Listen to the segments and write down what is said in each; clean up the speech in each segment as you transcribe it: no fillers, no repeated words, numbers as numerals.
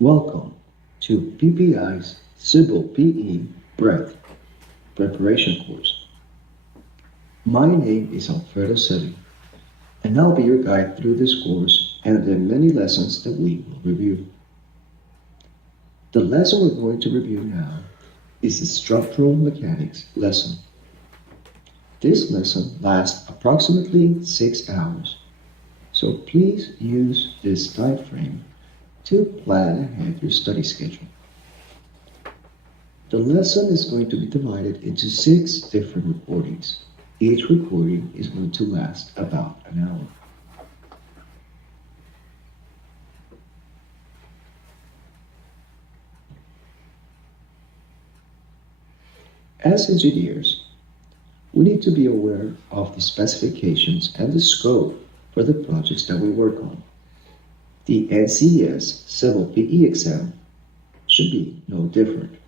Welcome to PPI's Civil PE Breath Preparation course. My name is Alfredo Selly, and I'll be your guide through this course and the many lessons that we will review. The lesson we're going to review now is the Structural Mechanics lesson. This lesson lasts approximately 6 hours, so please use this time frame to plan ahead your study schedule. The lesson is going to be divided into 6 different recordings. Each recording is going to last about an hour. As engineers, we need to be aware of the specifications and the scope for the projects that we work on. The NCEES Civil PE exam should be no different.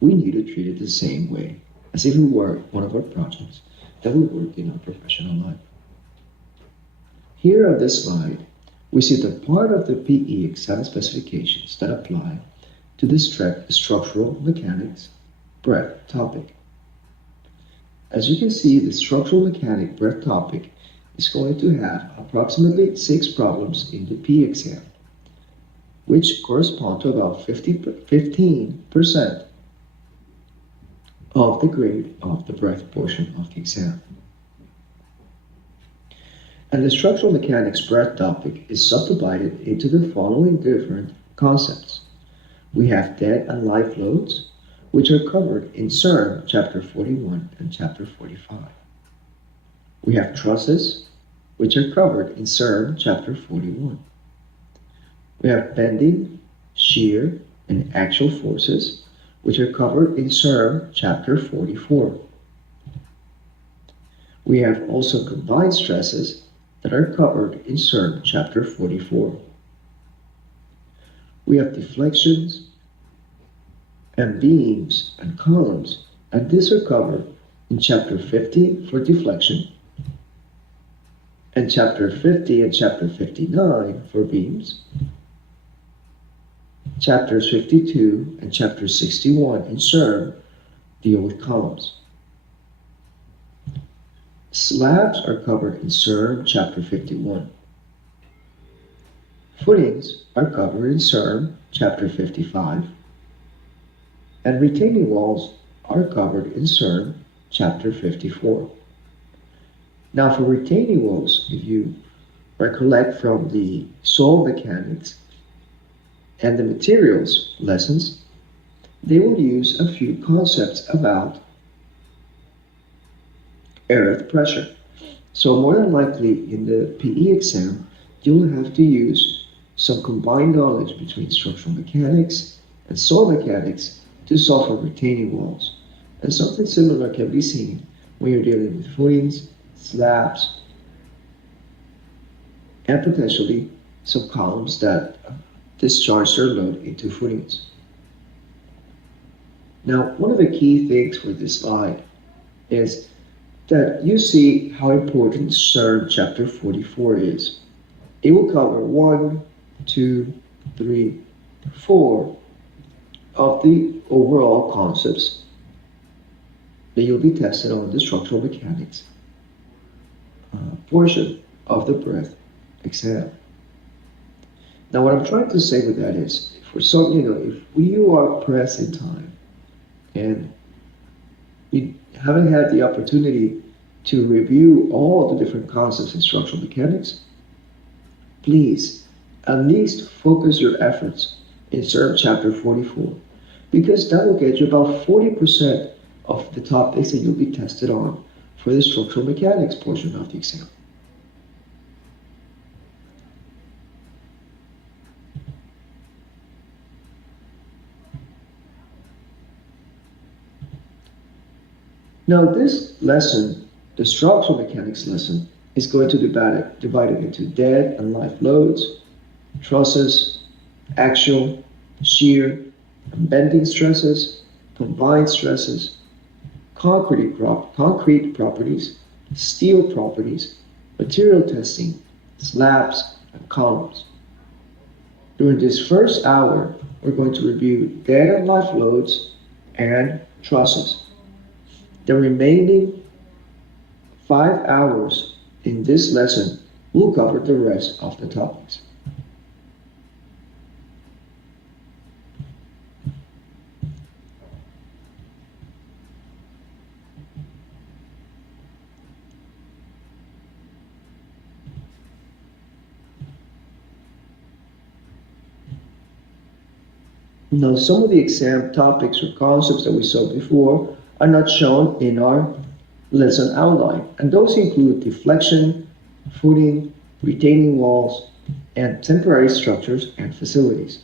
We need to treat it the same way as if it were one of our projects that we work in our professional life. Here on this slide, we see the part of the PE exam specifications that apply to the structural mechanics breadth topic. As you can see, the structural mechanics breadth topic is going to have approximately 6 problems in the PE exam, which correspond to about 15% of the grade of the breadth portion of the exam. And the structural mechanics breadth topic is subdivided into the following different concepts. We have dead and live loads, which are covered in CERN Chapter 41 and Chapter 45. We have trusses, which are covered in CERN Chapter 41. We have bending, shear, and axial forces, which are covered in CERN Chapter 44. We have also combined stresses that are covered in CERN Chapter 44. We have deflections and beams and columns, and these are covered in Chapter 50 for deflection, and Chapter 50 and Chapter 59 for beams, Chapters 52 and Chapter 61 in CERN deal with columns. Slabs are covered in CERN Chapter 51. Footings are covered in CERN Chapter 55. And retaining walls are covered in CERN Chapter 54. Now for retaining walls, if you recollect from the soil mechanics and the materials lessons, they will use a few concepts about earth pressure. So more than likely in the PE exam, you'll have to use some combined knowledge between structural mechanics and soil mechanics to solve for retaining walls. And something similar can be seen when you're dealing with footings, slabs, and potentially some columns that discharge their load into footings. Now, one of the key things for this slide is that you see how important CERN Chapter 44 is. It will cover 1, 2, 3, 4 of the overall concepts that you'll be tested on the structural mechanics portion of the breadth exam. Now, what I'm trying to say with that is, for some, if you are pressed in time and you haven't had the opportunity to review all the different concepts in structural mechanics, please at least focus your efforts in CERN Chapter 44, because that will get you about 40% of the topics that you'll be tested on for the structural mechanics portion of the exam. Now this lesson, the structural mechanics lesson, is going to be divided into dead and live loads, trusses, axial, shear, and bending stresses, combined stresses, concrete properties, steel properties, material testing, slabs, and columns. During this first hour, we're going to review dead and live loads and trusses. The remaining 5 hours in this lesson will cover the rest of the topics. Now, some of the exam topics or concepts that we saw before are not shown in our lesson outline, and those include deflection, footing, retaining walls, and temporary structures and facilities.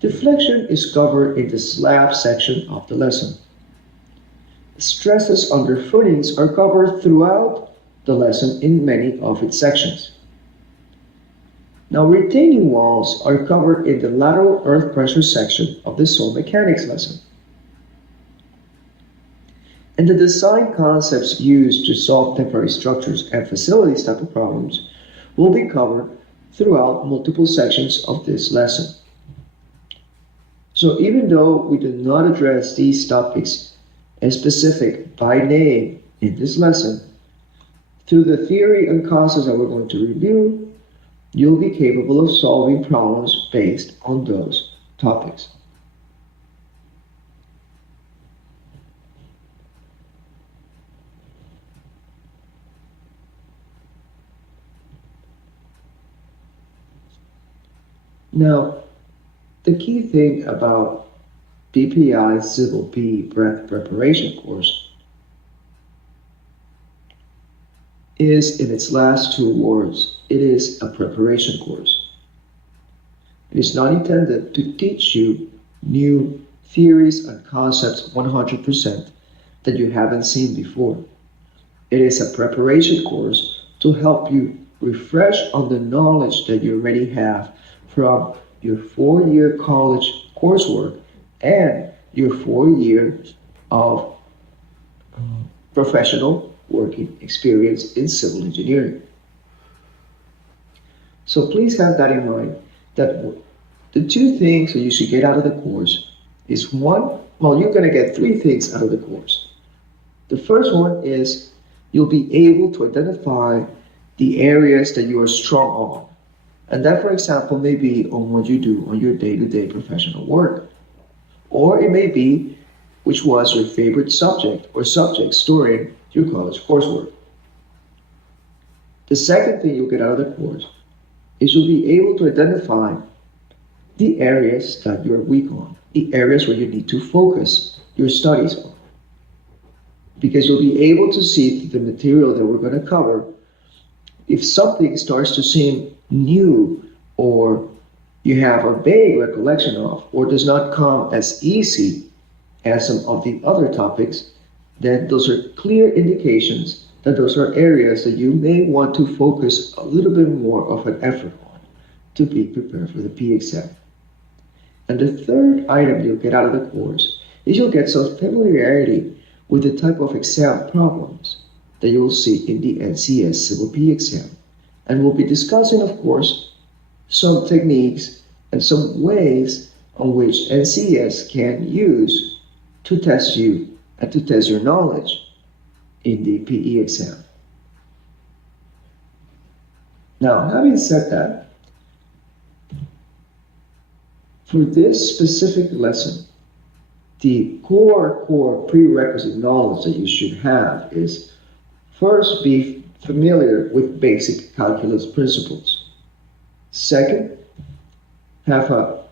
Deflection is covered in the slab section of the lesson. Stresses under footings are covered throughout the lesson in many of its sections. Now, retaining walls are covered in the lateral earth pressure section of the soil mechanics lesson. And the design concepts used to solve temporary structures and facilities type of problems will be covered throughout multiple sections of this lesson. So even though we do not address these topics as specific by name in this lesson, through the theory and concepts that we're going to review, you'll be capable of solving problems based on those topics. Now, the key thing about PPI Civil PE Breath Preparation course is in its last two words. It is a preparation course. It is not intended to teach you new theories and concepts 100% that you haven't seen before. It is a preparation course to help you refresh on the knowledge that you already have from your 4-year college coursework and your 4 years of professional working experience in civil engineering. So please have that in mind, that the two things that you should get out of the course is one, well, you're going to get three things out of the course. The first one is you'll be able to identify the areas that you are strong on. And that, for example, may be on what you do on your day-to-day professional work. Or it may be which was your favorite subject or subjects during your college coursework. The second thing you'll get out of the course is you'll be able to identify the areas that you're weak on, the areas where you need to focus your studies on. Because you'll be able to see through the material that we're going to cover if something starts to seem new or you have a vague recollection of or does not come as easy as some of the other topics, then those are clear indications that those are areas that you may want to focus a little bit more of an effort on to be prepared for the P exam. And the third item you'll get out of the course is you'll get some familiarity with the type of exam problems that you'll see in the NCS Civil P exam. And we'll be discussing, of course, some techniques and some ways on which NCS can use to test you and to test your knowledge in the PE exam. Now, having said that, for this specific lesson, the core prerequisite knowledge that you should have is first be familiar with basic calculus principles. Second, have a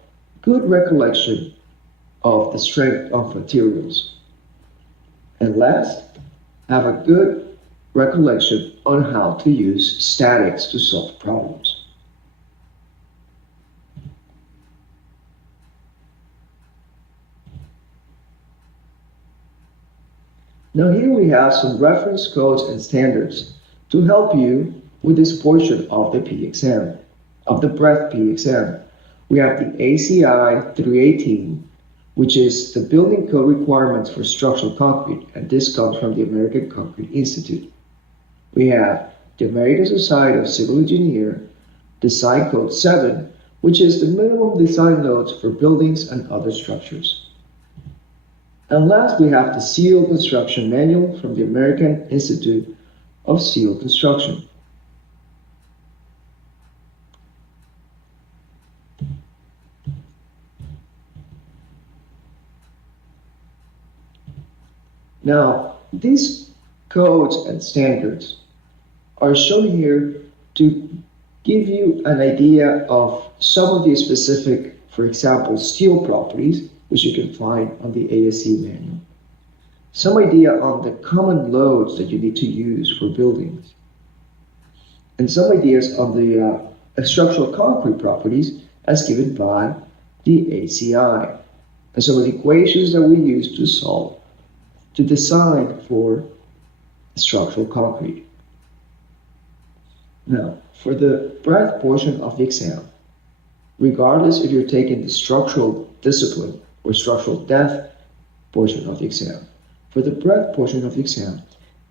good recollection of the strength of materials. And last, have a good recollection on how to use statics to solve problems. Now here we have some reference codes and standards to help you with this portion of the P exam, of the breath P exam. We have the ACI 318, which is the building code requirements for structural concrete, and this comes from the American Concrete Institute. We have the American Society of Civil Engineers Design Code 7, which is the minimum design loads for buildings and other structures. And last, we have the Civil Construction Manual from the American Institute of Civil Construction. Now, these codes and standards are shown here to give you an idea of some of the specific, for example, steel properties, which you can find on the ASE manual. Some idea on the common loads that you need to use for buildings. And some ideas on the structural concrete properties as given by the ACI. And some of the equations that we use to design for structural concrete. Now, for the breadth portion of the exam, regardless if you're taking the structural discipline or structural depth portion of the exam, for the breadth portion of the exam,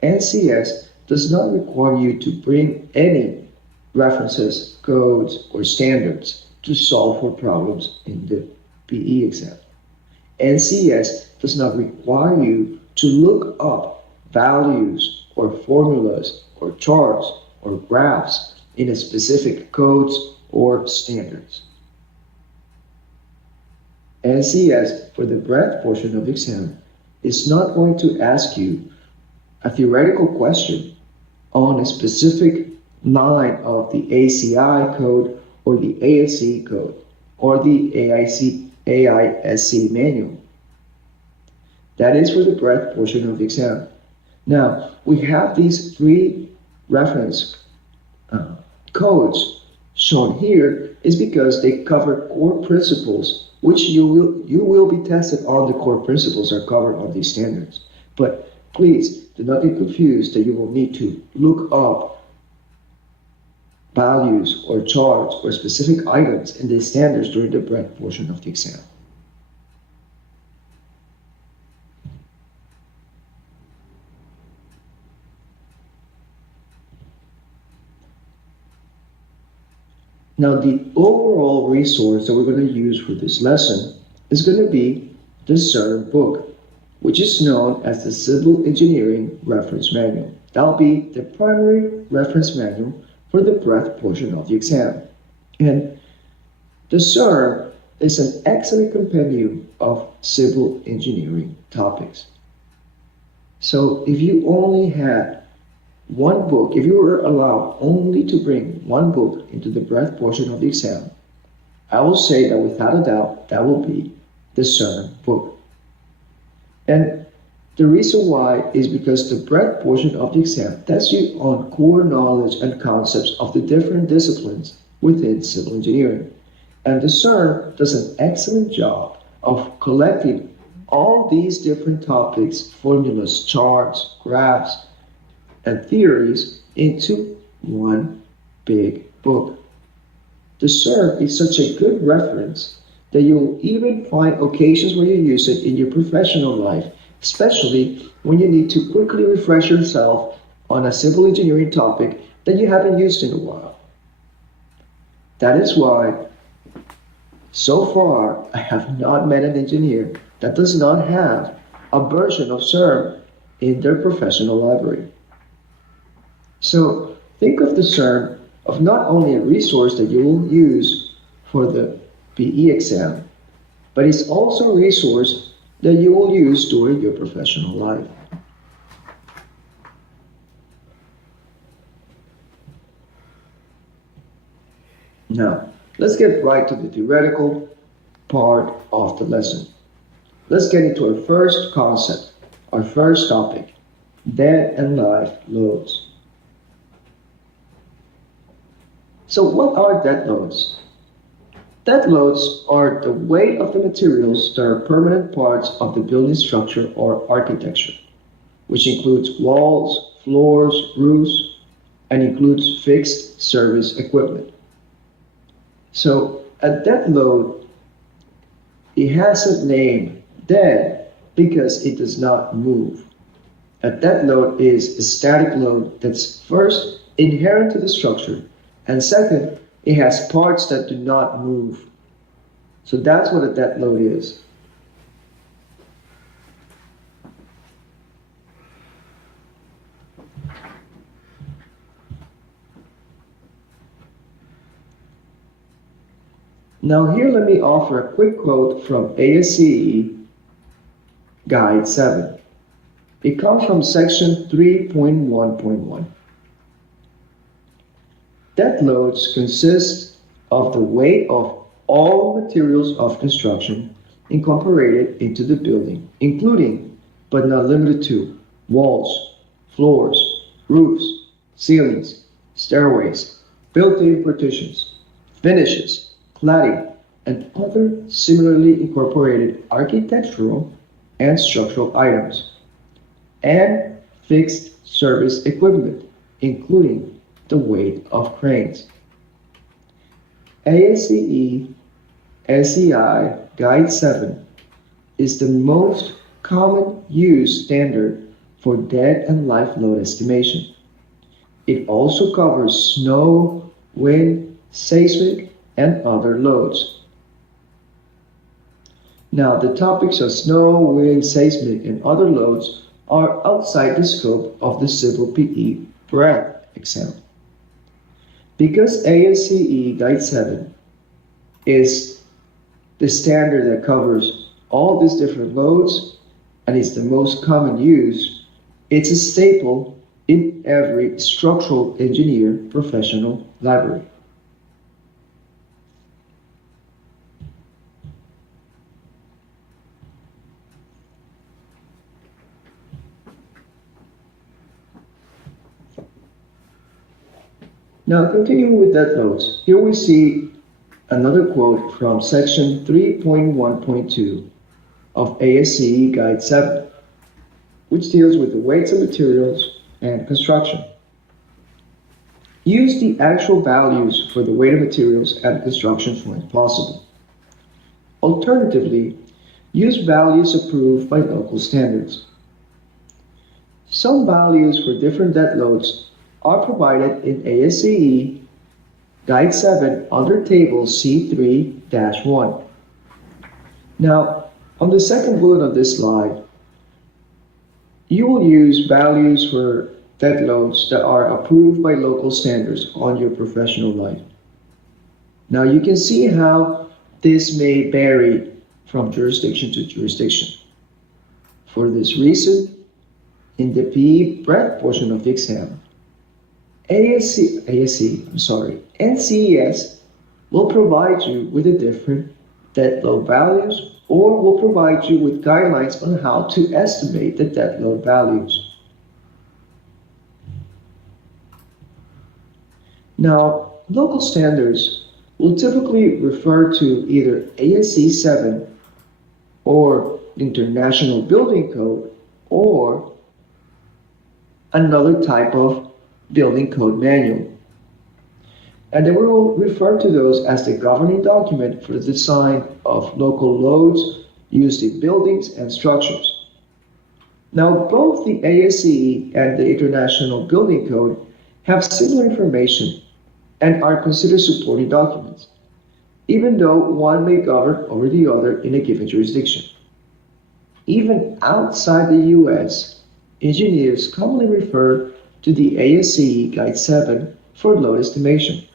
NCS does not require you to bring any references, codes, or standards to solve for problems in the PE exam. NCS does not require you to look up values or formulas or charts or graphs in a specific codes or standards. NCS, for the breadth portion of the exam, is not going to ask you a theoretical question on a specific line of the ACI code or the ASC code or the AISC manual. That is for the breadth portion of the exam. Now, we have these three reference codes shown here is because they cover core principles, which you will be tested on. The core principles are covered on these standards. But please do not get confused that you will need to look up values or charts or specific items in these standards during the breadth portion of the exam. Now, the overall resource that we're going to use for this lesson is going to be the CERN book, which is known as the Civil Engineering Reference Manual. That'll be the primary reference manual for the breadth portion of the exam. And the CERN is an excellent compendium of civil engineering topics. So if you only had one book, if you were allowed only to bring one book into the breadth portion of the exam, I will say that without a doubt, that will be the CERN book. And the reason why is because the breadth portion of the exam tests you on core knowledge and concepts of the different disciplines within civil engineering. And the CERN does an excellent job of collecting all these different topics, formulas, charts, graphs, and theories into one big book. The CERN is such a good reference that you'll even find occasions where you use it in your professional life, especially when you need to quickly refresh yourself on a civil engineering topic that you haven't used in a while. That is why, so far, I have not met an engineer that does not have a version of CERN in their professional library. So think of the CERN of not only a resource that you will use for the PE exam, but it's also a resource that you will use during your professional life. Now, let's get right to the theoretical part of the lesson. Let's get into our first concept, our first topic, dead and live loads. So what are dead loads? Dead loads are the weight of the materials that are permanent parts of the building structure or architecture, which includes walls, floors, roofs, and includes fixed service equipment. So a dead load, it has a name, dead, because it does not move. A dead load is a static load that's first inherent to the structure, and second, It has parts that do not move. So that's what a dead load is. Now here let me offer a quick quote from ASCE Guide 7. It comes from section 3.1.1. Dead loads consist of the weight of all materials of construction incorporated into the building, including, but not limited to, walls, floors, roofs, ceilings, stairways, built-in partitions, finishes, cladding, and other similarly incorporated architectural and structural items, and fixed service equipment, including the weight of cranes. ASCE SEI Guide 7 is the most common used standard for dead and life load estimation. It also covers snow, wind, seismic, and other loads. Now, the topics of snow, wind, seismic, and other loads are outside the scope of the Civil PE breadth exam. Because ASCE Guide 7 is the standard that covers all these different loads and is the most common use, it's a staple in every structural engineer professional library. Now, continuing with dead loads, here we see another quote from section 3.1.2 of ASCE Guide 7, which deals with the weights of materials and construction. Use the actual values for the weight of materials and construction when possible. Alternatively, use values approved by local standards. Some values for different dead loads are provided in ASCE Guide 7 under Table C3-1. Now, on the second bullet of this slide, you will use values for dead loads that are approved by local standards on your professional life. Now, you can see how this may vary from jurisdiction to jurisdiction. For this reason, in the PE breadth portion of the exam, NCES will provide you with the different dead load values or will provide you with guidelines on how to estimate the dead load values. Now, local standards will typically refer to either ASCE 7 or International Building Code or another type of building code manual. And then we will refer to those as the governing document for the design of local loads used in buildings and structures. Now, both the ASCE and the International Building Code have similar information and are considered supporting documents, even though one may govern over the other in a given jurisdiction. Even outside the US, engineers commonly refer to the ASCE Guide 7 for load estimation.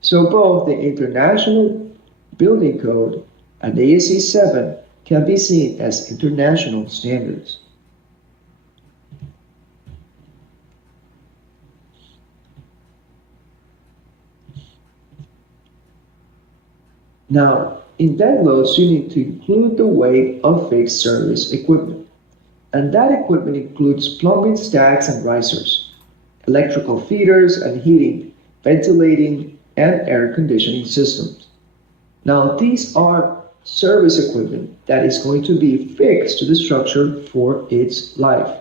So both the International Building Code and ASCE 7 can be seen as international standards. Now, in dead loads, you need to include the weight of fixed service equipment. And that equipment includes plumbing stacks and risers, electrical feeders and heating, ventilating, and air conditioning systems. Now, these are service equipment that is going to be fixed to the structure for its life.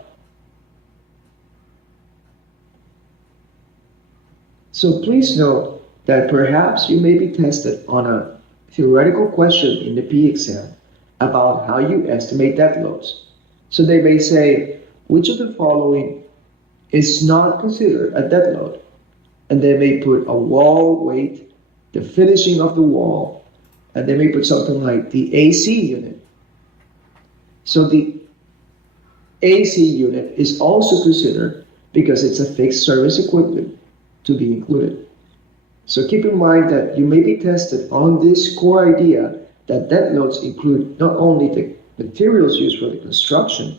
So please note that perhaps you may be tested on a theoretical question in the PE exam about how you estimate dead loads. So they may say, which of the following is not considered a dead load? and they may put a wall weight, the finishing of the wall, and they may put something like the AC unit. So the AC unit is also considered because it's a fixed service equipment to be included. So keep in mind that you may be tested on this core idea that dead loads include not only the materials used for the construction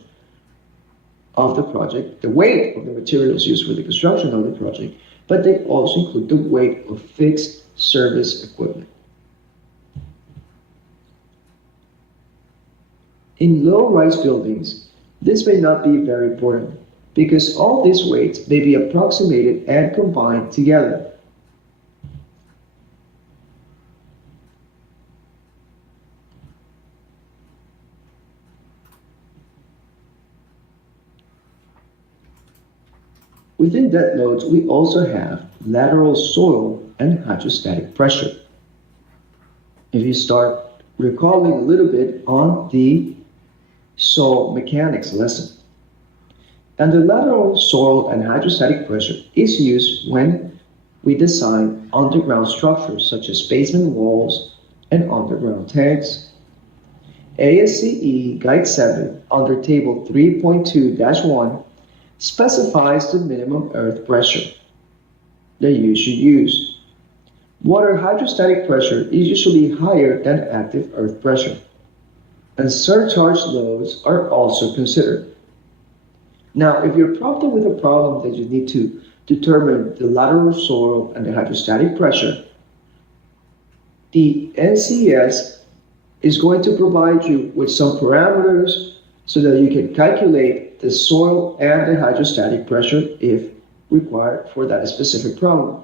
of the project, the weight of the materials used for the construction of the project, but they also include the weight of fixed service equipment. In low-rise buildings, this may not be very important because all these weights may be approximated and combined together. Within dead loads, we also have lateral soil and hydrostatic pressure. If you start recalling a little bit on the soil mechanics lesson, and the lateral soil and hydrostatic pressure is used when we design underground structures such as basement walls and underground tanks. ASCE Guide 7 under Table 3.2-1 specifies the minimum earth pressure that you should use. Water hydrostatic pressure is usually higher than active earth pressure, and surcharge loads are also considered. Now, if you're prompted with a problem that you need to determine the lateral soil and the hydrostatic pressure, the NCS is going to provide you with some parameters so that you can calculate the soil and the hydrostatic pressure if required for that specific problem.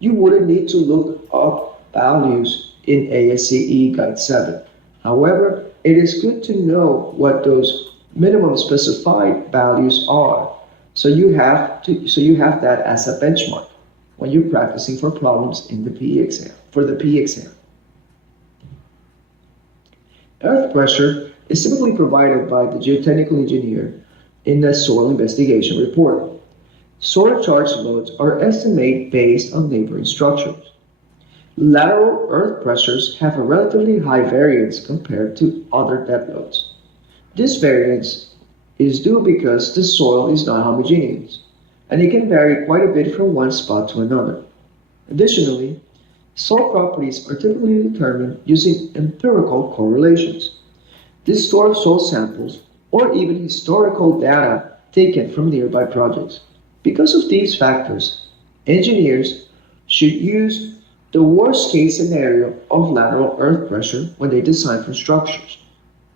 You wouldn't need to look up values in ASCE Guide 7. However, it is good to know what those minimum specified values are. So you have that as a benchmark when you're practicing for problems in the PE exam, for the PE exam. Earth pressure is typically provided by the geotechnical engineer in the soil investigation report. Soil charge loads are estimated based on neighboring structures. Lateral earth pressures have a relatively high variance compared to other dead loads. This variance is due because the soil is not homogeneous, and it can vary quite a bit from one spot to another. Additionally, soil properties are typically determined using empirical correlations. This store soil samples or even historical data taken from nearby projects. Because of these factors, engineers should use the worst case scenario of lateral earth pressure when they design for structures.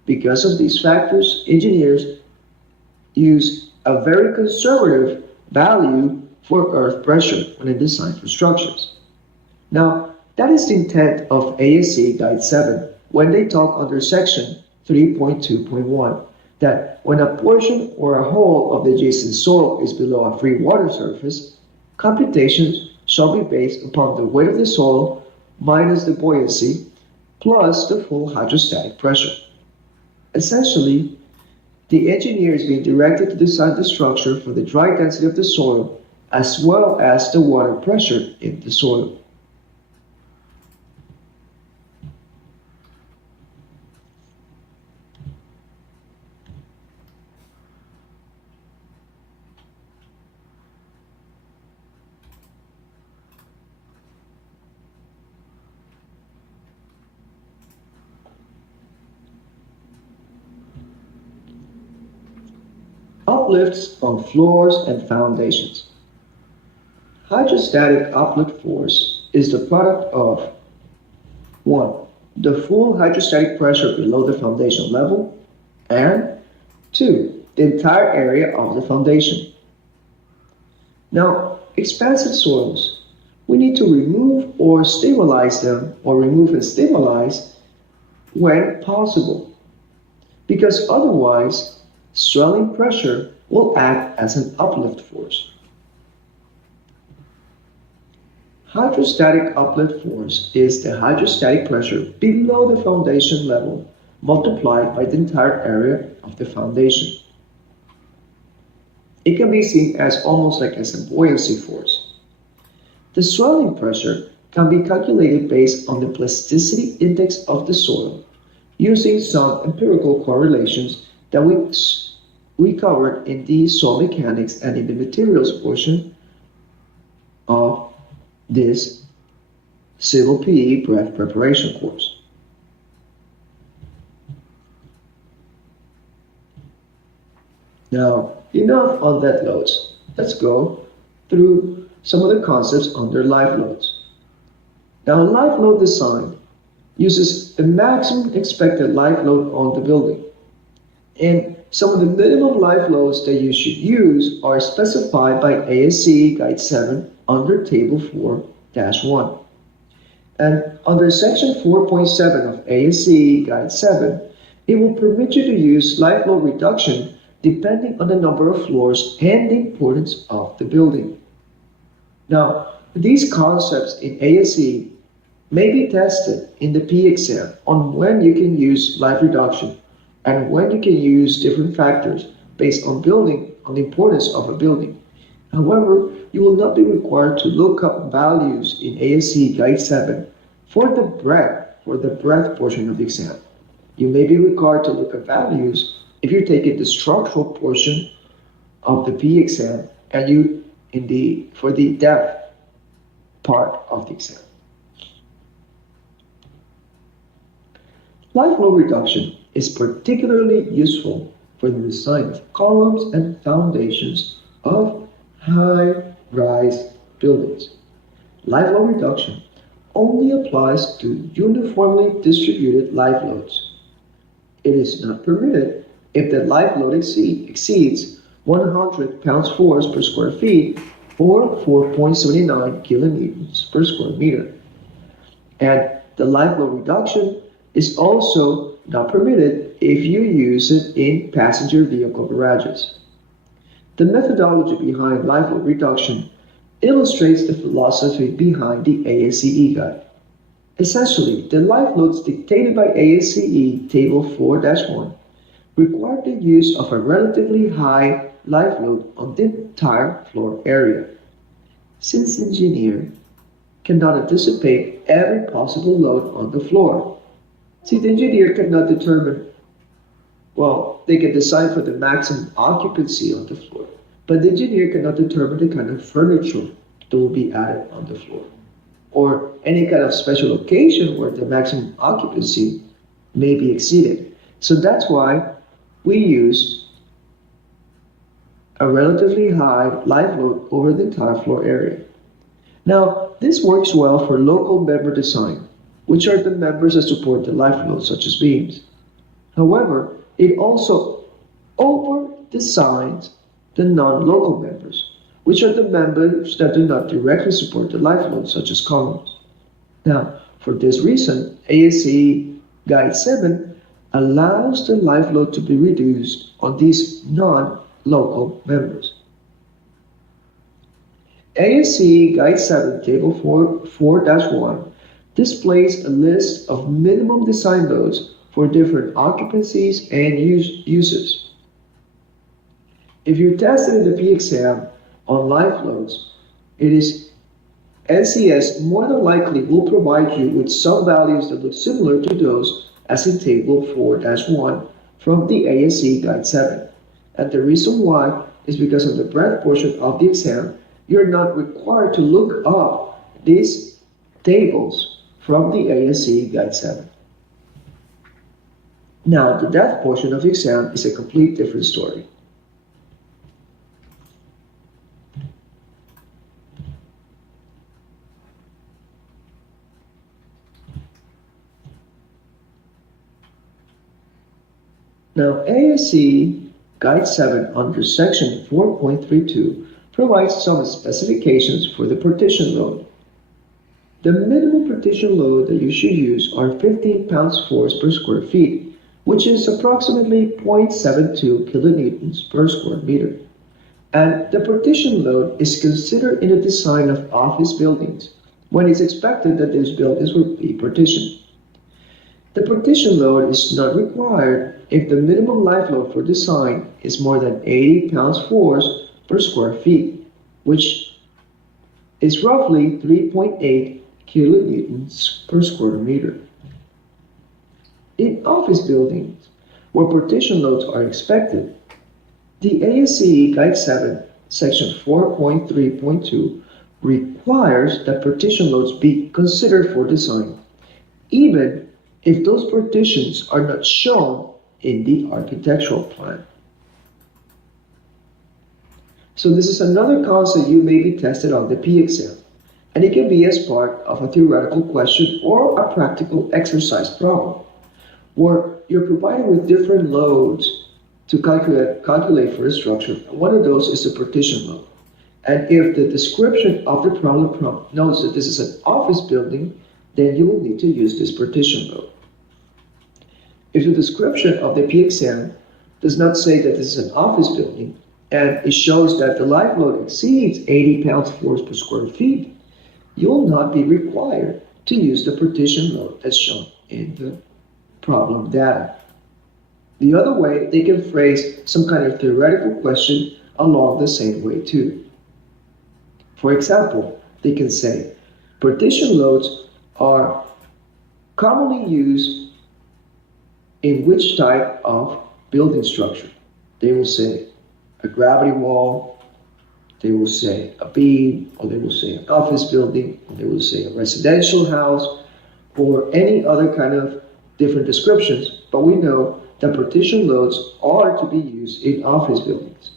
Because of these factors, engineers use a very conservative value for earth pressure when they design for structures. Now, that is the intent of ASCE Guide 7 when they talk under section 3.2.1, that when a portion or a whole of the adjacent soil is below a free water surface, computations shall be based upon the weight of the soil minus the buoyancy plus the full hydrostatic pressure. Essentially, the engineer is being directed to design the structure for the dry density of the soil as well as the water pressure in the soil. Uplifts on floors and foundations. Hydrostatic uplift force is the product of 1. The full hydrostatic pressure below the foundation level, and 2. The entire area of the foundation. Now, expansive soils, we need to remove or stabilize them, or remove and stabilize when possible, because otherwise swelling pressure will act as an uplift force. Hydrostatic uplift force is the hydrostatic pressure below the foundation level multiplied by the entire area of the foundation. It can be seen as almost like as a buoyancy force. The swelling pressure can be calculated based on the plasticity index of the soil, using some empirical correlations that we covered in the soil mechanics and in the materials portion of this Civil PE breath preparation course. Now, enough on dead loads. Let's go through some of the concepts under life loads. Now, life load design uses the maximum expected life load on the building. And some of the minimum life loads that you should use are specified by ASCE Guide 7 under Table 4-1. And under Section 4.7 of ASCE Guide 7, it will permit you to use life load reduction depending on the number of floors and the importance of the building. Now, these concepts in ASCE may be tested in the P exam on when you can use life reduction and when you can use different factors based on the importance of a building. However, you will not be required to look up values in ASCE Guide 7 for the breadth portion of the exam. You may be required to look at values if you're taking the structural portion of the P exam and for the depth part of the exam. Life load reduction is particularly useful for the design of columns and foundations of high-rise buildings. Life load reduction only applies to uniformly distributed life loads. It is not permitted if the life load exceeds 100 pounds-force per square feet or 4.79 kilonewtons per square meter. And the life load reduction is also not permitted if you use it in passenger vehicle garages. The methodology behind life load reduction illustrates the philosophy behind the ASCE guide. Essentially, the life loads dictated by ASCE Table 4-1 require the use of a relatively high life load on the entire floor area. Since the engineer cannot anticipate every possible load on the floor, the engineer cannot determine, they can design for the maximum occupancy on the floor, but the engineer cannot determine the kind of furniture that will be added on the floor, or any kind of special occasion where the maximum occupancy may be exceeded. So that's why we use a relatively high life load over the entire floor area. Now, this works well for local member design, which are the members that support the life load, such as beams. However, it also over-designs the non-local members, which are the members that do not directly support the life load, such as columns. Now, for this reason, ASCE Guide 7 allows the life load to be reduced on these non-local members. ASCE Guide 7 Table 4-1 displays a list of minimum design loads for different occupancies and uses. If you're tested in the P exam on life loads, NCS more than likely will provide you with some values that look similar to those as in Table 4-1 from the ASCE Guide 7. And the reason why is because of the breadth portion of the exam, you're not required to look up these tables from the ASCE Guide 7. Now, the depth portion of the exam is a complete different story. Now, ASCE Guide 7 under Section 4.32 provides some specifications for the partition load. The minimum partition load that you should use are 15 pounds-force per square feet, which is approximately 0.72 kilonewtons per square meter. And the partition load is considered in the design of office buildings when it's expected that these buildings will be partitioned. The partition load is not required if the minimum life load for design is more than 80 pounds-force per square feet, which is roughly 3.8 kilonewtons per square meter. In office buildings, where partition loads are expected, the ASCE Guide 7, Section 4.3.2 requires that partition loads be considered for design, even if those partitions are not shown in the architectural plan. So this is another concept you may be tested on the P exam, and it can be as part of a theoretical question or a practical exercise problem, where you're provided with different loads to calculate for a structure. One of those is a partition load. And if the description of the problem knows that this is an office building, then you will need to use this partition load. If the description of the P exam does not say that this is an office building, and it shows that the live load exceeds 80 pounds-force per square feet, you will not be required to use the partition load as shown in the problem data. The other way, they can phrase some kind of theoretical question along the same way too. For example, they can say, partition loads are commonly used in which type of building structure? They will say a gravity wall, they will say a beam, or they will say an office building, or they will say a residential house, or any other kind of different descriptions, but we know that partition loads are to be used in office buildings.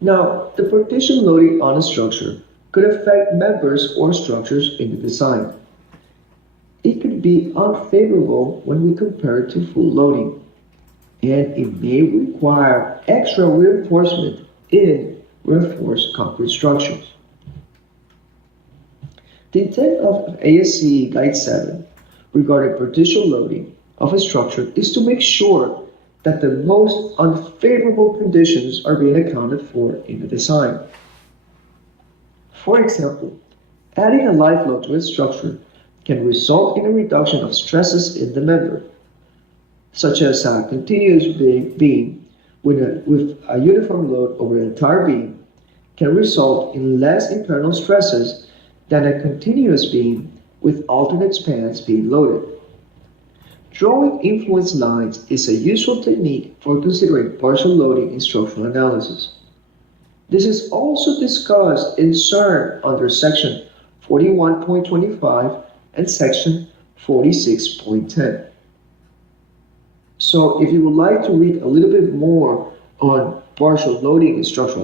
Now, the partition loading on a structure could affect members or structures in the design. It could be unfavorable when we compare it to full loading, and it may require extra reinforcement in reinforced concrete structures. The intent of ASCE Guide 7 regarding partition loading of a structure is to make sure that the most unfavorable conditions are being accounted for in the design. For example, adding a live load to a structure can result in a reduction of stresses in the member, such as a continuous beam with a uniform load over the entire beam can result in less internal stresses than a continuous beam with alternate spans being loaded. Drawing influence lines is a useful technique for considering partial loading in structural analysis. This is also discussed in CERN under Section 41.25 and Section 46.10. So if you would like to read a little bit more on partial loading in structural